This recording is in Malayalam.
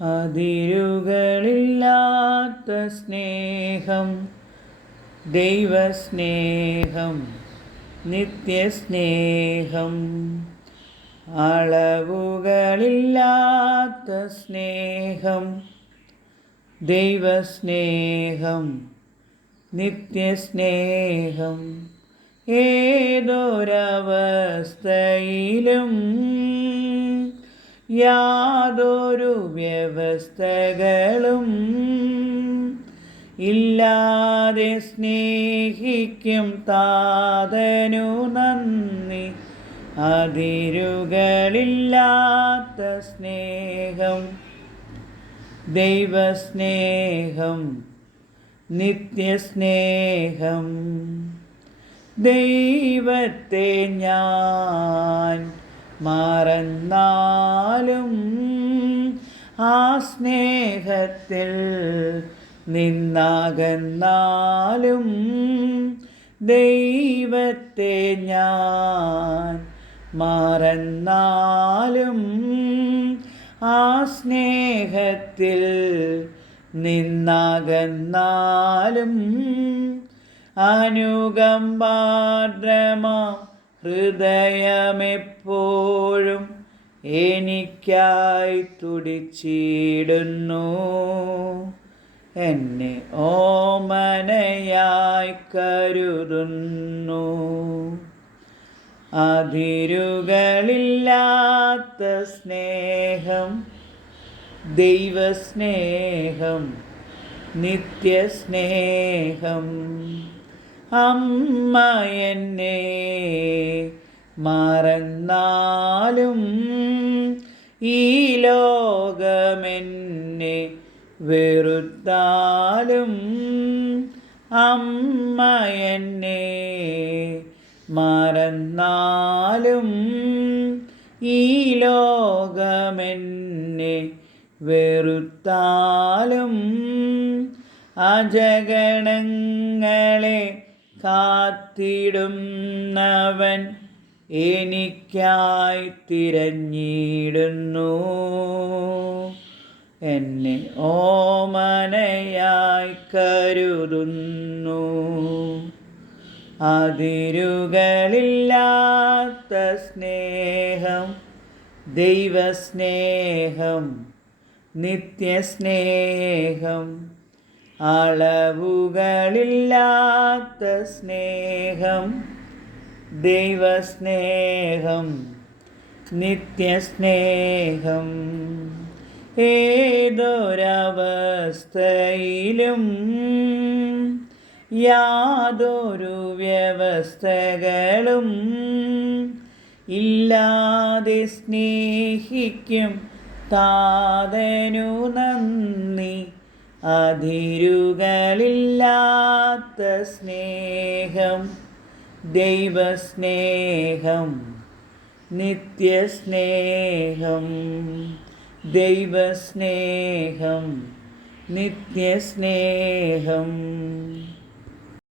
അതിരുകളില്ലാത്ത സ്നേഹം ദൈവസ്നേഹം നിത്യസ്നേഹം. അളവുകളില്ലാത്ത സ്നേഹം ദൈവസ്നേഹം നിത്യസ്നേഹം. ഏതൊരവസ്ഥയിലും യാതൊരു വ്യവസ്ഥകളും ഇല്ലാതെ സ്നേഹിക്കും താതനു നന്ദി. അതിരുകളില്ലാത്ത സ്നേഹം ദൈവസ്നേഹം നിത്യസ്നേഹം. ദൈവത്തെ ഞാൻ മറന്നാലും ആ സ്നേഹത്തിൽ നിന്നാകന്നാലും ദൈവത്തെ ഞാൻ മറന്നാലും ആ സ്നേഹത്തിൽ നിന്നാകന്നാലും അനുകമ്പാദ്രമാ ഹൃദയമെപ്പോഴും എനിക്കായി തുടിച്ചിടുന്നു. എന്നെ ഓമനയായി കരുതുന്നു. അതിരുകളില്ലാത്ത സ്നേഹം ദൈവസ്നേഹം നിത്യസ്നേഹം അമ്മ എന്നെ മറന്നാലും ഈ ലോകമെന്നെ വെറുത്താലും അമ്മ എന്നെ മറന്നാലും ഈ ലോകമെന്നെ വെറുത്താലും അജഗണങ്ങളെ കാത്തിടുന്നവൻ എനിക്കായി തിരഞ്ഞിടുന്നു. എന്നെ ഓമനയായി കരുതുന്നു. അതിരുകളില്ലാത്ത സ്നേഹം ദൈവസ്നേഹം നിത്യസ്നേഹം അളവുകളില്ലാത്ത സ്നേഹം ദൈവസ്നേഹം നിത്യസ്നേഹം. ഏതൊരവസ്ഥയിലും യാതൊരു വ്യവസ്ഥകളും ഇല്ലാതെ സ്നേഹിക്കും താതനു നന്ദി. അതിരുകളില്ലാത്ത സ്നേഹം ദൈവസ്നേഹം നിത്യസ്നേഹം. ദൈവസ്നേഹം നിത്യസ്നേഹം.